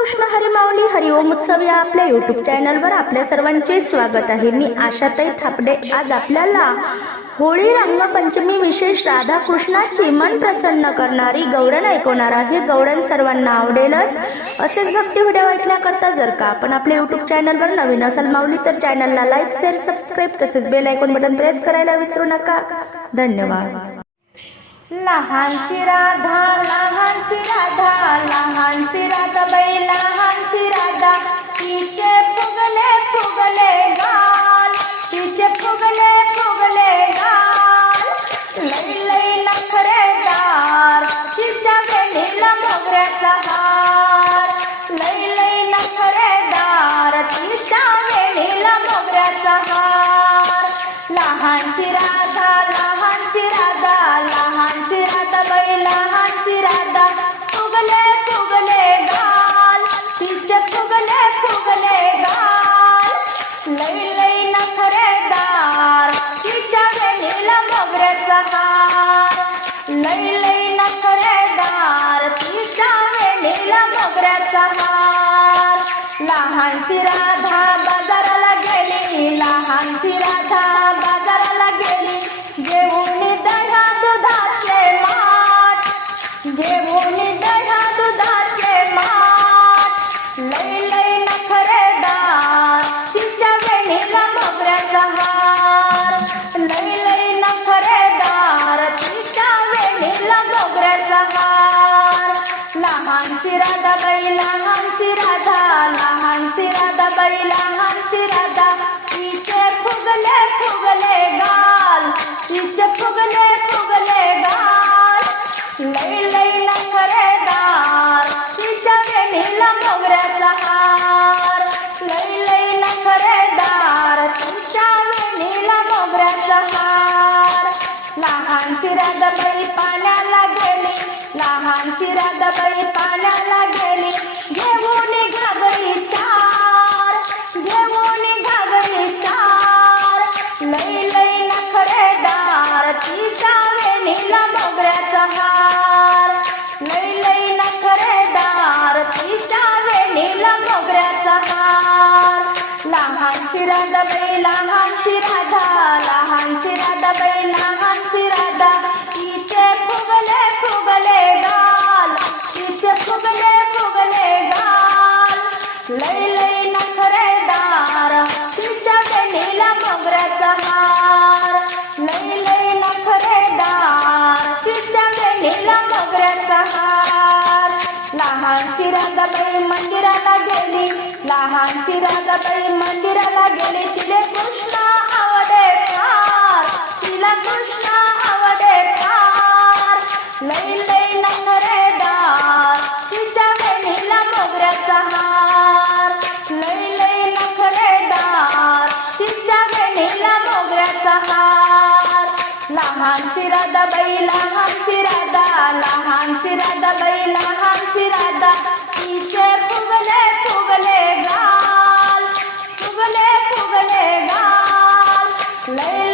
कृष्ण हरिमाऊली हरिओम उत्सव या आपल्या युट्यूब चॅनलवर आपल्या सर्वांचे स्वागत आहे. मी आशाताई थापडे. आज आपल्याला होळी रंगपंचमी विशेष राधा कृष्णाची मन प्रसन्न करणारी गौरण ऐकवणार आहे. गौरण सर्वांना आवडेलच. असेच भक्ती व्हिडिओ ऐकण्याकरता जर का आपण आपल्या युट्यूब चॅनलवर नवीन असाल माऊली तर चॅनलला लाईक शेअर सबस्क्राईब तसेच बेल ऐकून बटन प्रेस करायला विसरू नका. धन्यवाद. लहानशी राधा लहानशी राधा लहान मोगऱ्याचा लहान लहानशी लहान लहानशी लहान लहानशी बाई लहान राधा फुगले फुगले गाल. तिचे फुगले फुगले गाल. लई लई नखरेदार तिच्या वेणीला मोगऱ्याचा हार. लई लई नखरेदार तिच्या वेणीला मोगऱ्याचा हार. लहान राधा बाजाराला गेली लहानशी राधा बाजाराला गेली घेऊन लहान राधा बाई लहान राधा लहानशी राधा बाई लहानशी राधा. तिचे फुगले फुगले गाल तिचे फुगले फुगले गाल. लई लई नखरेदार तिच्या वेणीला मोगऱ्याचा हार. लई लई नखरेदार तिच्या वेणीला मोगऱ्याचा हार. लहानशी राधाबाई पाण्याला गेली लहान राधाबाई लहानशी लहान लहानशी राधा लहानशी राधाबाई लहानशी राधा. तिचे फुगले फुगले गाल तिचे फुगले फुगले गाल. लई लई नखरेदार तिच्या वेणीला मोगऱ्याचा लहान लहानशी मंदिराला गेली. लहान राधाबाई मंदिराला गेली. तिले कृष्ण आवडे फार. तिला कृष्ण आवडे फार. लई लई नखरेदार तिच्या वेणीला मोगऱ्याचा हार. लई लई नखरेदार तिच्या वेणीला मोगऱ्याचा हार. लहान राधाबाई लहानशी लहान लहानशी लहान Later.